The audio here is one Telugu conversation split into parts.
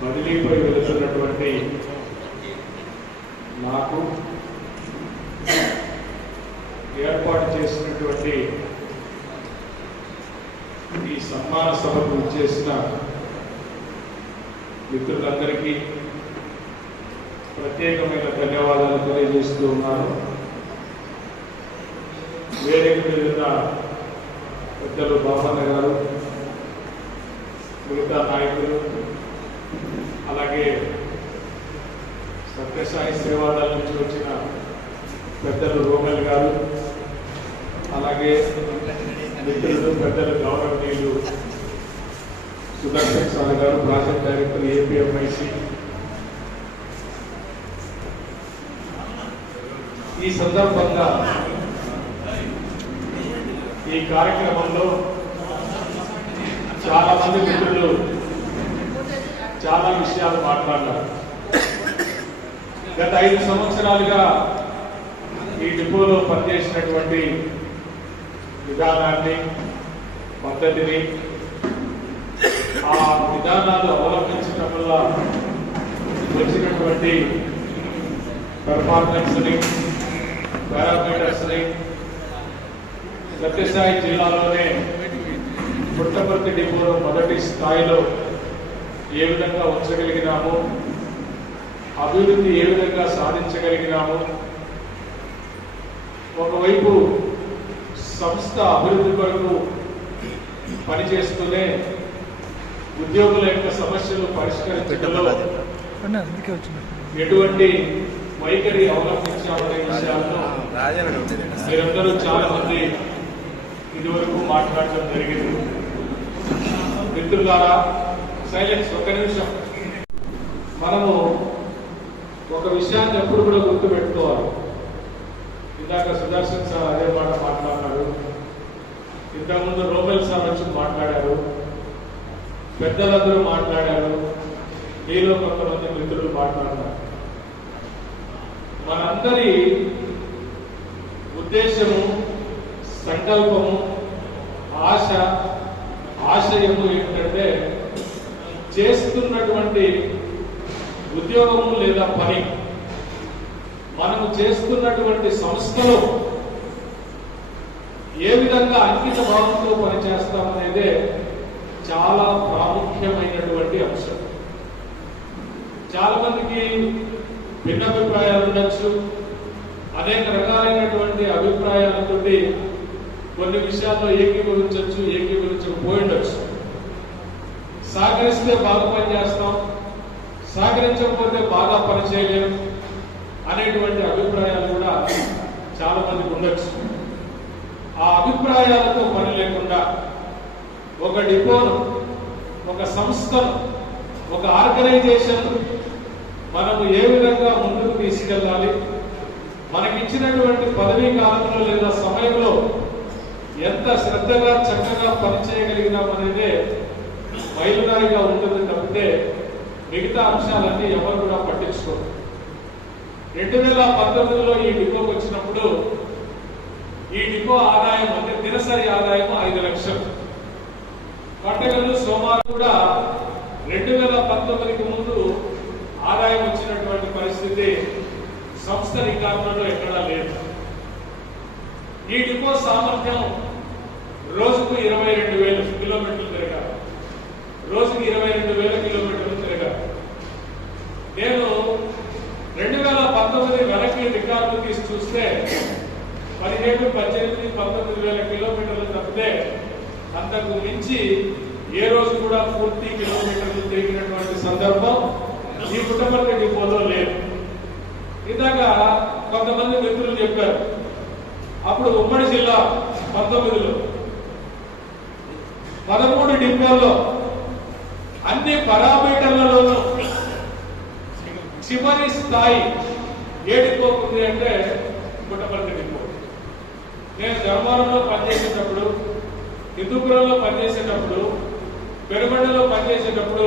బదిలీపై వెళుతున్నటువంటి నాకు ఏర్పాటు చేసినటువంటి ఈ సన్మాన సభకు చేసిన మిత్రులందరికీ ప్రత్యేకమైన ధన్యవాదాలు తెలియజేస్తూ ఉన్నాను. వేదిక మీద పెద్దలు బాపన్న గారు మిగతా నాయకులు అలాగే సత్యసాయి సేవాదళ నుంచి వచ్చిన పెద్దలు రోమల్ గారు అలాగే మిత్రులు పెద్దలు గౌరవనీయులు సుదర్శన్ సార్ గారు ప్రాజెక్ట్ డైరెక్టర్ ఏపీఎంఐసి. ఈ సందర్భంగా ఈ కార్యక్రమంలో చాలా మంది మిత్రులు చాలా విషయాలు మాట్లాడారు గత ఐదు సంవత్సరాలుగా ఈ డిపోలో పనిచేసినటువంటి విధానాన్ని పద్ధతిని ఆ విధానాలు అవలంబించడం వల్ల వచ్చినటువంటి పెర్ఫార్మెన్స్ని పారామీటర్స్ని సత్యసాయి జిల్లాలోనే పుట్టపర్తి డిపోలో మొదటి స్థాయిలో ఏ విధంగా ఉంచగలిగినాము అభివృద్ధి ఏ విధంగా సాధించగలిగినాము ఒకవైపు సంస్థ అభివృద్ధి కొరకు పనిచేస్తూనే ఉద్యోగుల యొక్క సమస్యలు పరిష్కరించడంలో ఎటువంటి వైఖరి అవలంబించాలనే విషయాలను మీరందరూ చాలా మంది ఇదివరకు మాట్లాడటం జరిగింది. మిత్రులారా సైలెన్స్ ఒక నిమిషం. మనము ఒక విషయాన్ని ఎప్పుడు కూడా గుర్తుపెట్టుకోవాలి. ఇందాక సుదర్శన్ సార్ అదే మాట మాట్లాడినాడు. ఇంతకుముందు రోబెల్ సార్ వచ్చి మాట్లాడారు. పెద్దలందరూ మాట్లాడారు. మీలో కొంతమంది మిత్రులు మాట్లాడారు మనందరి ఉద్దేశము సంకల్పము ఆశ ఆశయము ఏంటంటే చేస్తున్నటువంటి ఉద్యోగము లేదా పని మనము చేస్తున్నటువంటి సంస్థలో ఏ విధంగా అంకిత భావంతో పనిచేస్తామనేదే చాలా ప్రాముఖ్యమైనటువంటి అంశం. చాలా మందికి భిన్నాభిప్రాయాలు ఉండొచ్చు అనేక రకాలైనటువంటి అభిప్రాయాలతోటి కొన్ని విషయాల్లో ఏకీభవించవచ్చు ఏకీభవించకపోయి ఉండొచ్చు సహకరిస్తే బాగా పనిచేస్తాం సహకరించకపోతే బాగా పనిచేయలేం అనేటువంటి అభిప్రాయాలు కూడా చాలా మందికి ఉండొచ్చు. ఆ అభిప్రాయాలతో పని లేకుండా ఒక డిపోను ఒక సంస్థను ఒక ఆర్గనైజేషన్ మనము ఏ విధంగా ముందుకు తీసుకెళ్ళాలి మనకిచ్చినటువంటి పదవీ కాలంలో లేదా సమయంలో ఎంత శ్రద్ధగా చక్కగా పనిచేయగలిగినామనేదే మైలురాయిగా ఉంటుంది తప్పితే మిగతా అంశాలన్నీ ఎవరు కూడా పట్టించుకోరు. రెండు వేల పంతొమ్మిదిలో ఈ డిపోకి వచ్చినప్పుడు ఈ డిపో ఆదాయం అంటే దినసరి ఆదాయం ఐదు లక్షలు. పంటగలు సోమవారం కూడా రెండు వేల పంతొమ్మిదికి ముందు ఆదాయం వచ్చినటువంటి పరిస్థితి సంస్థ రికార్డులలో ఎక్కడా లేదు. ఈ డిపో సామర్థ్యం రోజుకు ఇరవై రెండు వేల కిలోమీటర్లు తిరగాలి రోజుకి ఇరవై రెండు వేల కిలోమీటర్లు తిరగాలి నేను రెండు వేల పంతొమ్మిది వెనక్కి రికార్డు తీసి చూస్తే పదిహేడు పద్దెనిమిది పంతొమ్మిది వేల కిలోమీటర్లు తప్పితే అంతకు మించి ఏ రోజు కూడా పూర్తి కిలోమీటర్లు తిరిగినటువంటి సందర్భం ఈ పుట్టపర్తి డిపోలో లేదు. ఇందాక కొంతమంది మిత్రులు చెప్పారు అప్పుడు ఉమ్మడి జిల్లా పంతొమ్మిదిలో పదమూడు డిపోల్లో అన్ని పారామీటర్లలోనూ చివరి స్థాయి ఏ ఉంది అంటే పుట్టపర్తి డిపో నేను ధర్మారంలో పనిచేసేటప్పుడు హిందూపురంలో పనిచేసేటప్పుడు పెరుగొండలో పనిచేసేటప్పుడు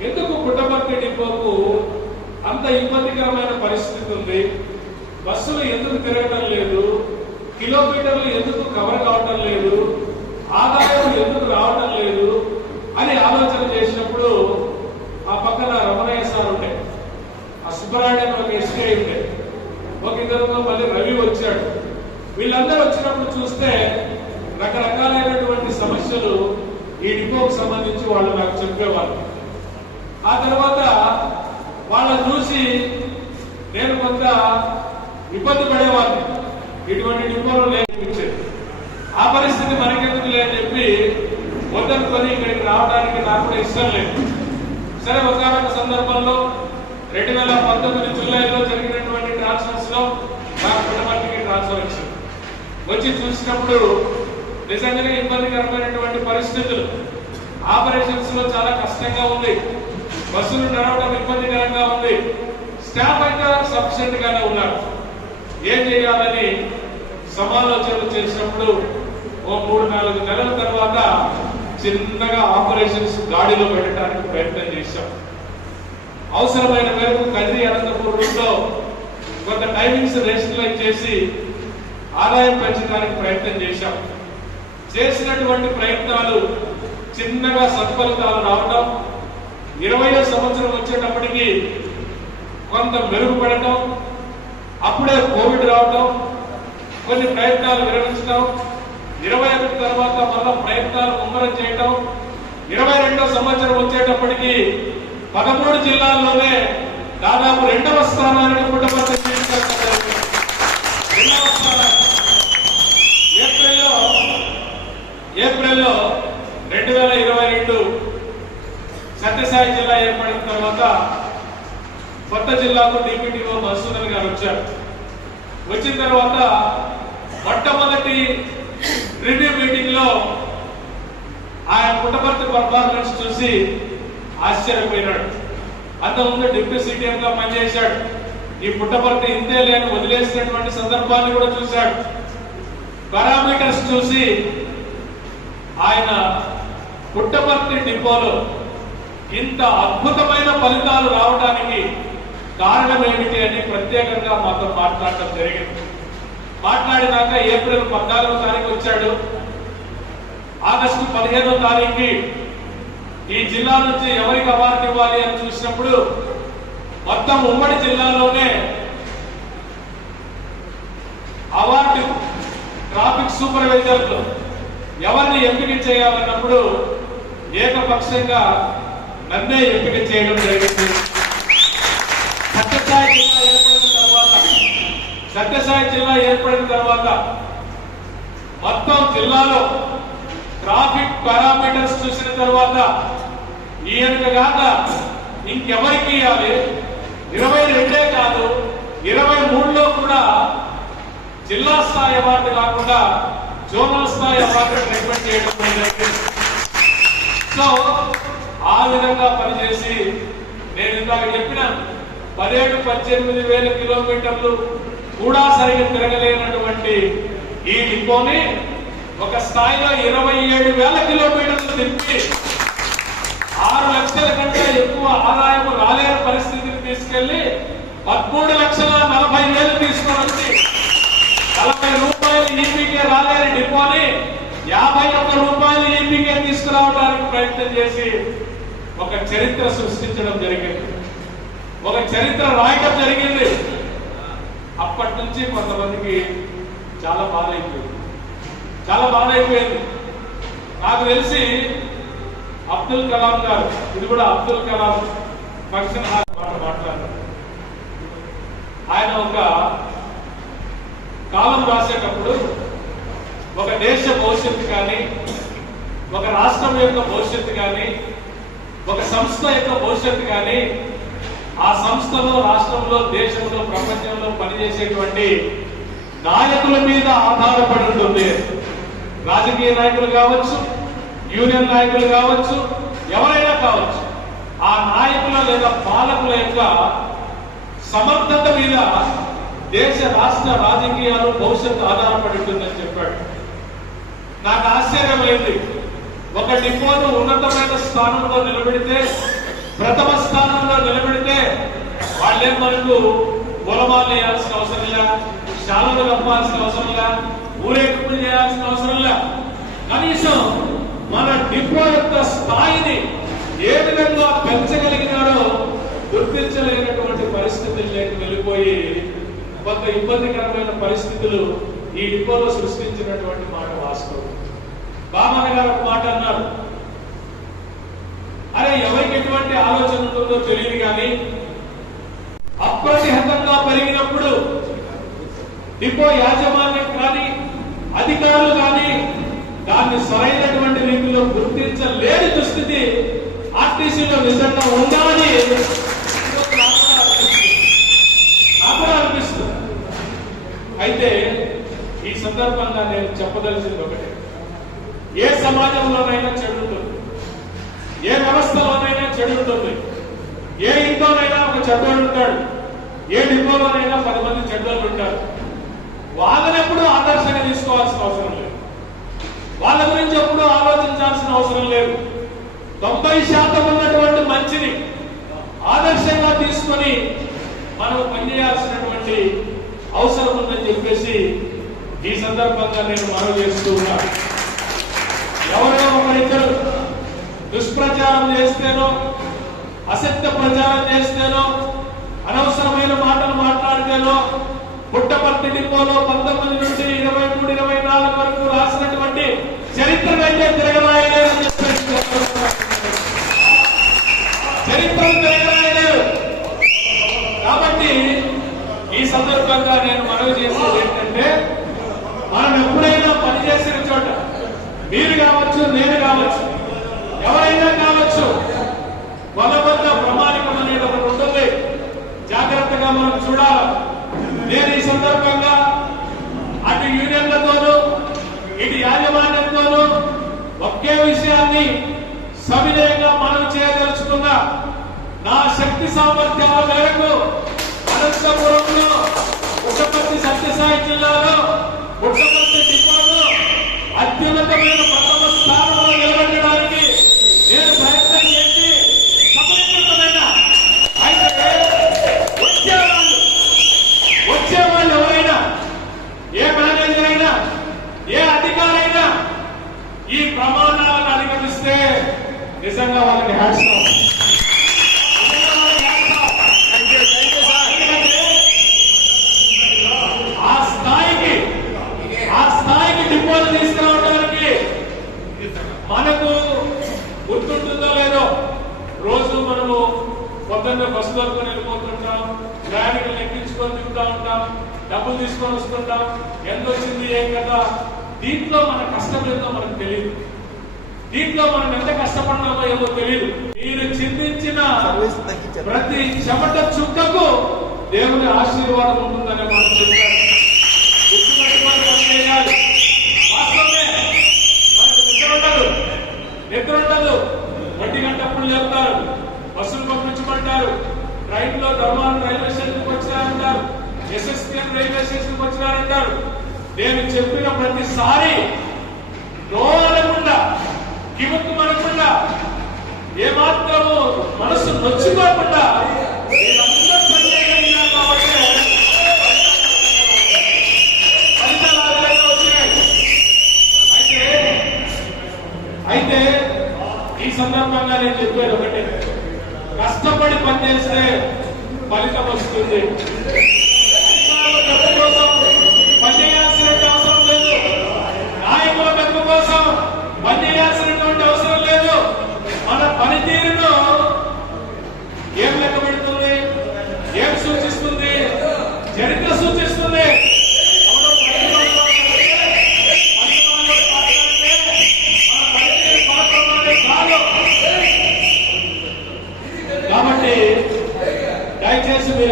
ఎందుకు పుట్టపర్తి డిపోకు అంత ఇబ్బందికరమైన పరిస్థితి ఉంది. బస్సులు ఎందుకు తిరగడం లేదు? కిలోమీటర్లు ఎందుకు కవర్ కావటం లేదు ఆదాయం ఎందుకు రావటం లేదు అని ఆలోచన చేసినప్పుడు ఆ పక్క వాళ్ళు నాకు చెప్పేవాళ్ళు ఆ తర్వాత వాళ్ళని చూసి నేను కొంత ఇబ్బంది పడేవాడిని ఇటువంటి డిపోలు లేనిపించేది ఆ పరిస్థితి మనకెందుకు లేని చెప్పి వద్దనుకొని ఇక్కడికి రావడానికి నాకు కూడా ఇష్టం లేదు. సరే ఒకనొక సందర్భంలో రెండు వేల పంతొమ్మిది జూలైలో జరిగినటువంటి ట్రాన్స్ఫర్స్లో నా కుటుంబానికి ట్రాన్స్ఫర్ వచ్చింది వచ్చి చూసినప్పుడు నిజంగానే ఇబ్బందికరమైనటువంటి పరిస్థితులు. ఆపరేషన్స్లో చాలా కష్టంగా ఉంది. బస్సులు నడవడం ఇబ్బందికరంగా ఉంది. స్టాఫ్ అయితే సఫిషియెంట్ గానే ఉన్నారు. ఏం చేయాలని సమాలోచనలు చేసినప్పుడు ఓ మూడు నాలుగు నెలల తర్వాత చిన్నగా ఆపరేషన్స్ గాడిలో పెట్టడానికి ప్రయత్నం చేశాం. అవసరమైన మేరకు కదిరి అనంతపురంలో కొంత టైమింగ్స్ రెస్ట్లైజ్ చేసి ఆదాయం పెంచడానికి ప్రయత్నం చేశాం. చేసినటువంటి ప్రయత్నాలు చిన్నగా సత్ఫలితాలు రావడం ఇరవయో సంవత్సరం వచ్చేటప్పటికి కొంత మెరుగుపడటం అప్పుడే కోవిడ్ రావటం కొన్ని ప్రయత్నాలు విరమించడం ఇరవై ఒకటి తర్వాత మళ్ళా ప్రయత్నాలు ముమ్మరం చేయటం ఇరవై రెండో సంవత్సరం వచ్చేటప్పటికి పదమూడు జిల్లాల్లోనే దాదాపు రెండవ స్థానానికి పుట్టపర్తి ఏప్రిల్లో ఏప్రిల్లో రెండు వేల ఇరవై రెండు సత్యసాయి జిల్లా ఏర్పడిన తర్వాత కొత్త జిల్లాకు డిప్యూటీఓ మధుసూదన్ గారు వచ్చారు. వచ్చిన తర్వాత మొట్టమొదటి రివ్యూ మీటింగ్లో ఆయన పుట్టపర్తి పర్ఫార్మెన్స్ చూసి ఆశ్చర్యపోయినాడు. అంతకుముందు డిప్యూటీ సీఎం గా పనిచేశాడు. ఈ పుట్టపర్తి ఇంతే లేని వదిలేసినటువంటి సందర్భాన్ని కూడా చూశాడు. పారామీటర్స్ చూసి ఆయన పుట్టపర్తి డిపోలో ఇంత అద్భుతమైన ఫలితాలు రావడానికి కారణం ఏమిటి అని ప్రత్యేకంగా మాతో మాట్లాడటం జరిగింది. మాట్లాడినాక ఏప్రిల్ పద్నాలుగో తారీఖు వచ్చాడు. ఆగస్టు పదిహేనో తారీఖు ఈ జిల్లా నుంచి ఎవరికి అవార్డు ఇవ్వాలి అని చూసినప్పుడు మొత్తం ఉమ్మడి జిల్లాలోనే అవార్డు ట్రాఫిక్ సూపర్వైజర్లు ఎవరిని ఎంపిక చేయాలన్నప్పుడు ఏకపక్షంగా నన్నే ఎంపిక చేయడం జరిగింది. సత్యసాయి జిల్లా ఏర్పడిన తర్వాత సత్యసాయి జిల్లా ఏర్పడిన తర్వాత మొత్తం జిల్లాలో ట్రాఫిక్ పారామీటర్స్ చూసిన తర్వాత ఈయనక కాక ఇంకెవరికి ఇవ్వాలి? ఇరవై రెండే కాదు ఇరవై మూడులో కూడా జిల్లా స్థాయి అవార్డు కాకుండా జోనల్ స్థాయి అవార్డు రికమెండ్ చేయడం సో ఆ విధంగా పనిచేసి నేను ఇందాక చెప్పిన పదిహేడు పద్దెనిమిది వేల కిలోమీటర్లు కూడా సరిగ్గా తిరగలేనటువంటి ఈ డిపోని ఒక స్థాయిలో ఇరవై ఏడు వేల కిలోమీటర్లు తిప్పి లక్షల కంటే ఎక్కువ ఆదాయం రాలేని పరిస్థితిని తీసుకెళ్ళి పదమూడు లక్షల నలభై వేలు తీసుకొని వచ్చి నలభై రూపాయలు ఈపీకే రాలేని డిపోని యాభై ఒక్క రూపాయలు ఈపీకే తీసుకురావడానికి ప్రయత్నం చేసి ఒక చరిత్ర సృష్టించడం జరిగింది. ఒక చరిత్ర రాయటం జరిగింది. అప్పటి నుంచి కొంతమందికి చాలా బాధ అయిపోయింది చాలా బాధ అయిపోయింది నాకు తెలిసి అబ్దుల్ కలాం గారు ఇది కూడా అబ్దుల్ కలాం ఫంక్షన్ హాల్ మాట మాట్లాడారు. ఆయన ఒక కాలం రాసేటప్పుడు ఒక దేశ భవిష్యత్తు కానీ ఒక రాష్ట్రం యొక్క భవిష్యత్తు కానీ ఒక సంస్థ యొక్క భవిష్యత్తు కానీ ఆ సంస్థలో రాష్ట్రంలో దేశంలో ప్రపంచంలో పనిచేసేటువంటి నాయకుల మీద ఆధారపడి ఉంటుంది. రాజకీయ నాయకులు కావచ్చు యూనియన్ నాయకులు కావచ్చు ఎవరైనా కావచ్చు ఆ నాయకుల లేదా పాలకుల యొక్క సమర్థత మీద దేశ రాష్ట్ర రాజకీయాలు భవిష్యత్తు ఆధారపడి ఉంటుందని చెప్పాడు. నాకు ఆశ్చర్యమైంది. ఒక డిపోను ఉన్నతమైన స్థానంలో నిలబెడితే ప్రథమ స్థానంలో నిలబెడితే వాళ్ళే మనకు పొలమాలు వేయాల్సిన అవసరం లే శాలలు కప్పాల్సిన అవసరం లే ఊరేగింపులు చేయాల్సిన అవసరం లే. కనీసం మన డిపో యొక్క స్థాయిని ఏ విధంగా పెంచగలిగినాడో గుర్తించలేనటువంటి పరిస్థితులు లేక వెళ్ళిపోయి కొంత ఇబ్బందికరమైన పరిస్థితులు ఈ డిపోలో సృష్టించినటువంటి మాట వాస్తవం. బామన గారు ఒక మాట అన్నారు. అరే ఎవరికి ఎటువంటి ఆలోచన ఉంటుందో తెలియదు కానీ అప్రతిహతంగా పెరిగినప్పుడు డిపో యాజమాన్యం కానీ అధికారులు కానీ దాన్ని సరైనటువంటి రీతిలో గుర్తించలేని దుస్థితి ఆర్టీసీలో నిజంగా ఉండాలని నాకు అనిపిస్తుంది. అయితే ఈ సందర్భంగా నేను చెప్పదలిచింది ఒకటే. ఏ సమాజంలోనైనా చెడు ఉంటుంది ఏ వ్యవస్థలోనైనా చెడు ఉంటుంది ఏ ఇంట్లోనైనా ఒక చెడ్డోడు ఉంటాడు. ఏ డిపోలోనైనా పది మంది చెడ్డోళ్ళు ఉంటారు. వాళ్ళని ఆదర్శంగా తీసుకోవాల్సిన అవసరం లేదు. వాళ్ళ గురించి ఎప్పుడు ఆలోచించాల్సిన అవసరం లేదు. తొంభై శాతం ఉన్నటువంటి మంచిని ఆదర్శంగా తీసుకొని మనం పనిచేయాల్సినటువంటి అవసరం ఉందని చెప్పేసి ఈ సందర్భంగా నేను మనవి చేస్తూ ఉన్నాను ఎవరో ఒకరిద్దరు దుష్ప్రచారం చేస్తేనో అసత్య ప్రచారం చేస్తేనో అనవసరమైన మాటలు మాట్లాడితేనో పుట్టపర్తి డిపోలో పంతొమ్మిది నుంచి ఇరవై మూడు ఇరవై నాలుగు చరిత్ర అయితే చెప్పేసి చెప్తున్నాను. చరిత్రను తిరగరాయలేరు కాబట్టి ఈ సందర్భంగా నేను మనవి చేసేది ఏంటంటే మనం ఎప్పుడైనా పనిచేసిన చోట మీరు కావచ్చు నేను కావచ్చు ఎవరైనా కావచ్చు వాళ్ళ వద్ద ప్రమాణికం అనేది ఒకటి ఉంటుంది జాగ్రత్తగా మనం చూడాలి నేను ఈ సందర్భంగా అటు యూనియన్లతోనూ ఇటు యాజమాన్య ఒకే విషయాన్ని సవినయంగా మనం చేయదలుచుకున్న నా శక్తి సామర్థ్యాల మేరకు అనంతపురంలో పుట్టపర్తి సత్యసాయి జిల్లాలో పుట్టపర్తి డిపోలో అత్యున్నతమైన ప్రథమ స్థానంలో నిలబెట్టడానికి నేను ప్రయత్నం చేసి సఫలీకృతమైన అయితే వచ్చేవాళ్ళు వచ్చేవాళ్ళు ఎవరైనా ఏ మేనేజర్ అయినా ఏ అధికారైనా ఈ ప్రమాణాలను అధిగమిస్తే నిజంగా వాళ్ళకి హ్యాట్స్ ఆఫ్. నిజంగా వాళ్ళకి హ్యాట్స్ ఆఫ్. ఎందుకంటే ఆ స్థాయికి ఆ స్థాయికి డిపోలు తీసుకురావడానికి మనకు గుర్తుంటుందో లేదో రోజు మనము పొద్దున్న బస్సు దొరుకుని వెళ్ళిపోతుంటాం ప్రయాణికులు ఎక్కించుకొని తింటా ఉంటాం డబ్బులు తీసుకొని వస్తుంటాం. ఎంత వచ్చింది ఏం కదా దీంట్లో మన కష్టం ఏందో మనకు తెలియదు దీంట్లో మనం ఎంత కష్టపడినామో ఏమో తెలియదు మీరు చింతించిన ప్రతి చెమట చుక్కకు దేవుని ఆశీర్వాదం ఉంటుందని మనం చెప్పారు. ట్రైన్లో ధర్మాలు రైల్వే స్టేషన్కి వచ్చినారంటారు. ఎస్ఎస్పీఎన్ రైల్వే స్టేషన్కి వచ్చినారంటారు. నేను చెప్పిన ప్రతిసారి నోరకుండా కిముక్కు మనకుండా ఏమాత్రము మనసు నొచ్చుకోకుండా అయితే అయితే ఈ సందర్భంగా నేను చెప్పాను ఒకటే. ఫలితం వస్తుంది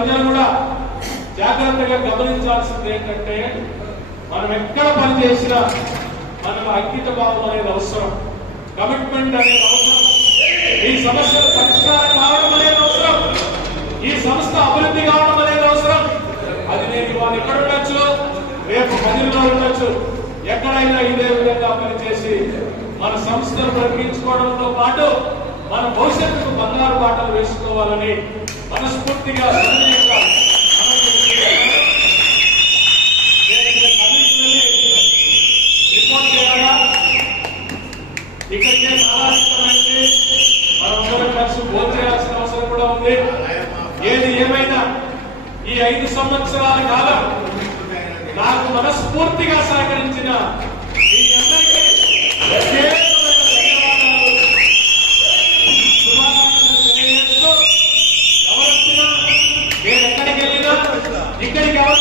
దయచేసి కూడా జాగ్రత్తగా గమనించాల్సింది ఏంటంటే మనం ఎక్కడ పని చేసినా మనం అంకిత భావం అనేది అవసరం. కమిట్మెంట్ అనేది అవసరం. ఈ సమస్యలు పరిష్కారం కావడం అనేది అవసరం. ఈ సంస్థ అభివృద్ధి కావడం అనేది అవసరం. అది నేను వాళ్ళు ఎక్కడ ఉండొచ్చు? రేపు పదిలో ఉండొచ్చు. ఎక్కడైనా ఇదే విధంగా పనిచేసి మన సంస్థను బ్రతికించుకోవడంతో పాటు మన భవిష్యత్తుకు బంగారు బాటలు వేసుకోవాలని మనస్ఫూర్తిగా ఇక్కడికే సాధారణమైంది మనందరం కలిసి భోజనం చేయాల్సిన అవసరం కూడా ఉంది ఏది ఏమైనా ఈ ఐదు సంవత్సరాల కాలం నాకు మనస్ఫూర్తిగా సహకరించిన ఇక్కడికి ఎవరు